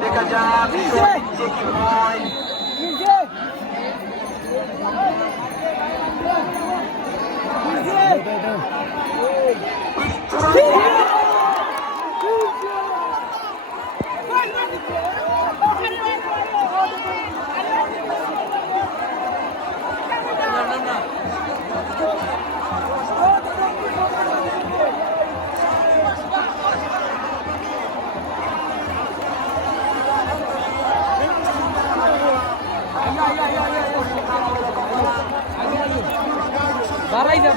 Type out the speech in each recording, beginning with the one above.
দেখা যাক বাড়াই না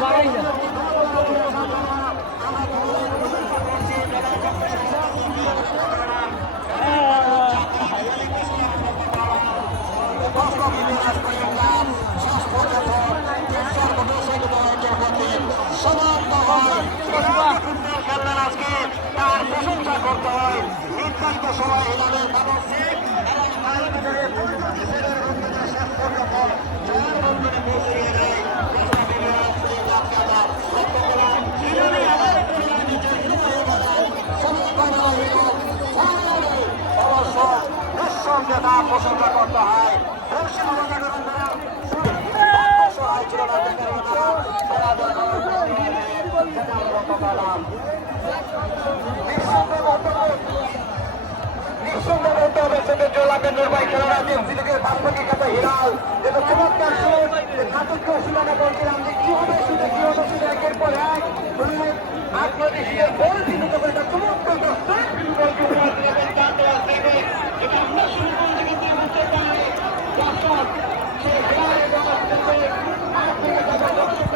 করতে হয়। নির্ধারিত সময় নিঃসন্দেহে বলতে হবে সেক্ষেত্রে লাভের নির্বাহী খেলোয়াড় আছেন সিলেটের বাসপতি খাতা হিরাল যেটা চমৎকার শুট নাটকীয় শুনানো বলছিলাম যে কি হবে শুনে কি হবে শুনে একের পর এক